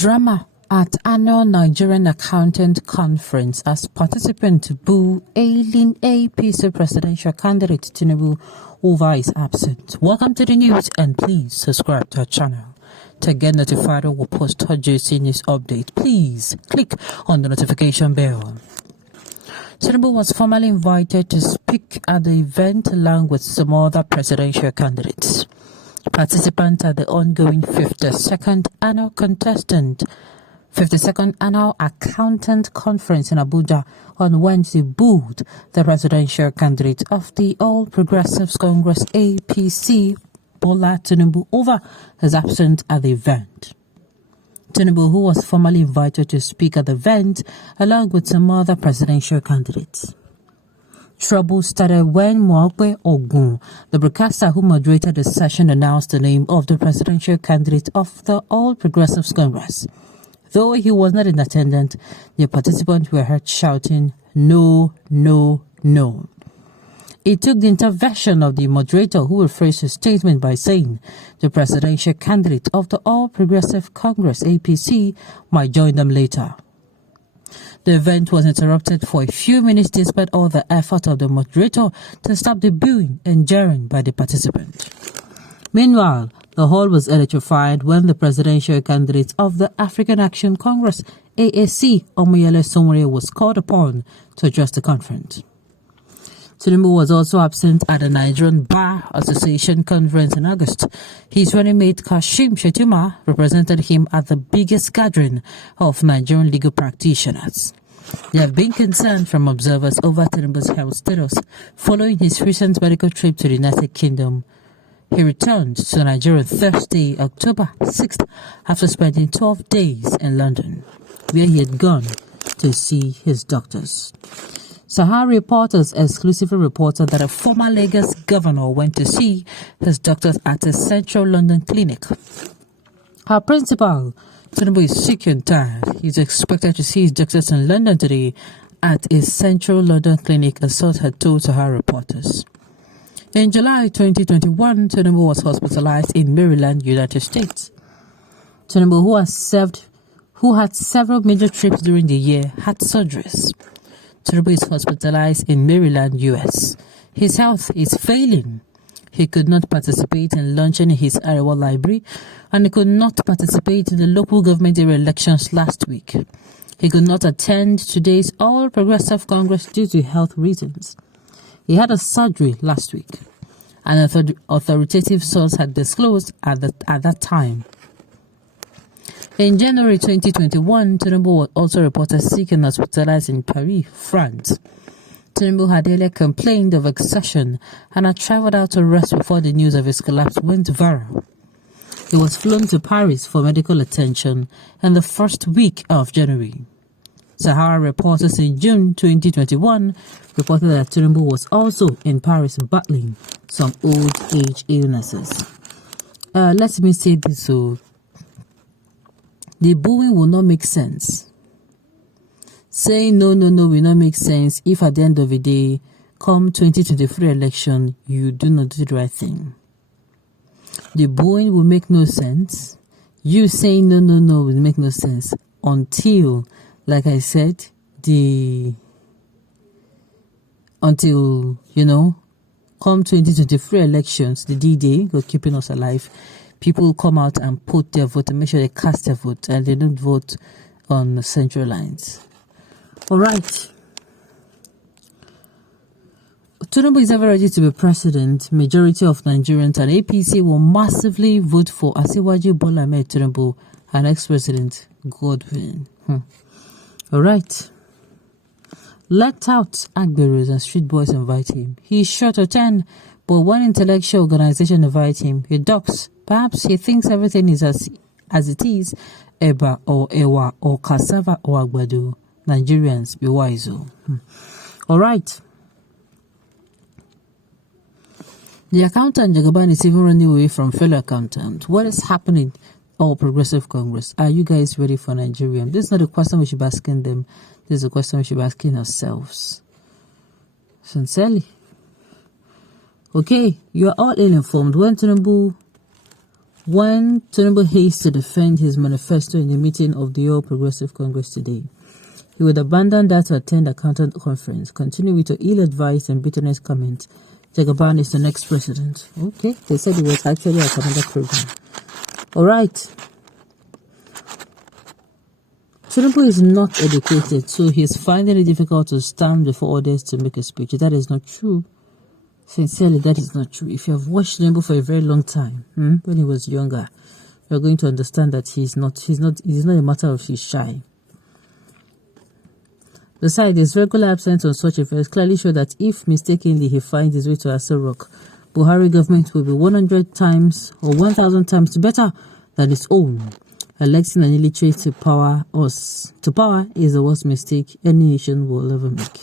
Drama at annual Nigerian Accountant Conference as participants boo ailing APC presidential candidate Tinubu over his absence. Welcome to the news and please subscribe to our channel. To get notified when we post our juicy news update, please click on the notification bell. Tinubu was formally invited to speak at the event along with some other presidential candidates. Participants at the ongoing 52nd Annual Accountant Conference in Abuja on Wednesday booed the presidential candidate of the All Progressives Congress APC, Bola Tinubu, over his absence at the event. Tinubu, who was formally invited to speak at the event along with some other presidential candidates. Trouble started when Moakwe Ogun, the broadcaster who moderated the session, announced the name of the presidential candidate of the All Progressives Congress. Though he was not in attendance, the participants were heard shouting, "No, no, no." It took the intervention of the moderator, who rephrased his statement by saying the presidential candidate of the All Progressive Congress APC might join them later. The event was interrupted for a few minutes despite all the effort of the moderator to stop the booing and jeering by the participants. Meanwhile, the hall was electrified when the presidential candidate of the African Action Congress AAC, Omoyele Sowore, was called upon to address the conference. Tinubu was also absent at the Nigerian Bar Association conference in August. His running mate Kashim Shettima represented him at the biggest gathering of Nigerian legal practitioners. There have been concerns from observers over Tinubu's health status following his recent medical trip to the United Kingdom. He returned to Nigeria Thursday, October 6th, after spending 12 days in London, where he had gone to see his doctors. Sahara Reporters exclusively reported that a former Lagos governor went to see his doctors at a central London clinic. Her principal, Tinubu, is sick and tired. He's expected to see his doctors in London today at a central London clinic, a source had told Sahara Reporters. In July 2021, Tinubu was hospitalized in Maryland, United States. Tinubu, who had several major trips during the year, had surgeries. Tinubu is hospitalized in Maryland, U.S. His health is failing. He could not participate in launching his Arewa library, and he could not participate in the local government area elections last week. He could not attend today's All Progressive Congress due to health reasons. He had a surgery last week, an authoritative source had disclosed at that time. In January 2021, Tinubu was also reported sick and hospitalized in Paris, France. Tinubu had earlier complained of exhaustion and had traveled out to rest before the news of his collapse went viral. He was flown to Paris for medical attention in the first week of January. Sahara Reporters in June 2021 reported that Tinubu was also in Paris battling some old age illnesses. Let me say this so. The booing will not make sense. Saying no will not make sense if at the end of the day, come 2023 election, you do not do the right thing. The booing will make no sense. You saying no will make no sense until, like I said, until, come 2023 elections, the D-Day, God keeping us alive, people come out and put their vote and make sure they cast their vote and they don't vote on central lines. All right. Tinubu is ever ready to be president. Majority of Nigerians and APC will massively vote for Asiwaju Bola Ahmed Tinubu and ex-president Godwin. All right. Let out Agberos and street boys invite him. He is sure to attend, but when intellectual organization invite him, he ducks. Perhaps he thinks everything is as it is, Eba or Ewa or cassava or Agbado. Nigerians, be wise. All right. The accountant Jagaban is even running away from fellow accountant. What is happening? All Progressive Congress. Are you guys ready for Nigeria? This is not a question we should be asking them. This is a question we should be asking ourselves. Sincerely. Okay, you are all ill-informed. When Tinubu When Tinubu hates to defend his manifesto in the meeting of the All Progressive Congress today, he would abandon that to attend a accountant conference, continue with your ill-advised and bitterness comment. Jagaban is the next president. Okay, they said it was actually a calendar program. All right. Tinubu is not educated, so he's finding it difficult to stand before others to make a speech. That is not true. Sincerely, that is not true. If you have watched Tinubu for a very long time, when he was younger, you're going to understand that it is not a matter of he's shy. Besides, his regular absence on such events clearly show that if mistakenly he finds his way to Aso Rock, Buhari government will be 100 times or 1,000 times better than its own. Electing an illiterate to power is the worst mistake any nation will ever make.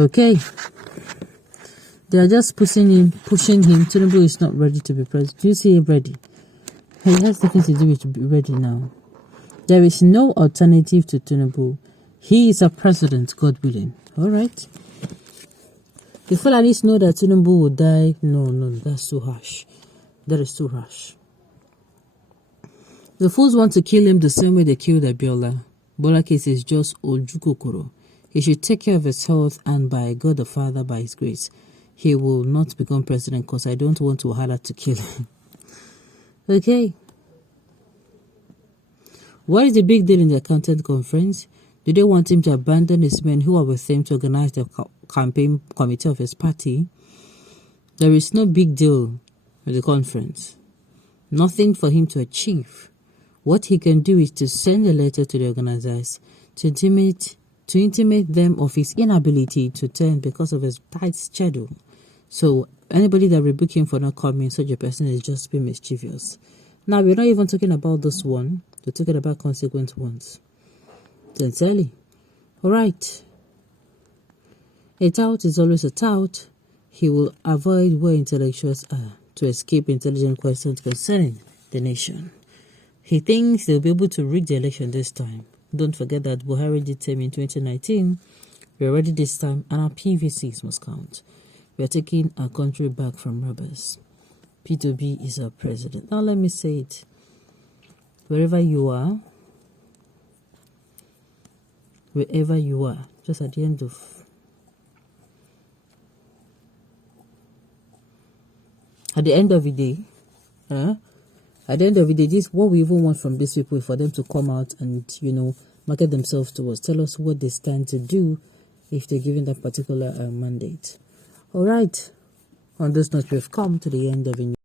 Okay. They are just pushing him. Tinubu is not ready to be president. Do you see him ready? He has nothing to do with to be ready now. There is no alternative to Tinubu. He is a president, God willing. All right. The Fulanis know that Tinubu will die. No, that's too harsh. That is too harsh. The fools want to kill him the same way they killed Abiola. Bola case is just Ojukokoro. He should take care of his health, and by God the Father, by his grace, he will not become president because I don't want Wahala to kill him. Okay. What is the big deal in the accountant conference? Do they want him to abandon his men who are with him to organize the campaign committee of his party? There is no big deal with the conference. Nothing for him to achieve. What he can do is to send a letter to the organizers to intimate them of his inability to attend because of his tight schedule. So anybody that rebuke him for not coming, such a person is just being mischievous. Now, we're not even talking about this one. We're talking about consequent ones. Sincerely. All right. A tout is always a tout. He will avoid where intellectuals are to escape intelligent questions concerning the nation. He thinks they'll be able to rig the election this time. Don't forget that Buhari did tell me in 2019, we're ready this time and our PVCs must count. We are taking our country back from robbers. P2B is our president. Now let me say it. Wherever you are, just at the end of the day, this what we even want from these people, for them to come out and market themselves to us, tell us what they stand to do if they're given that particular mandate. All right, on this note, we've come to the end of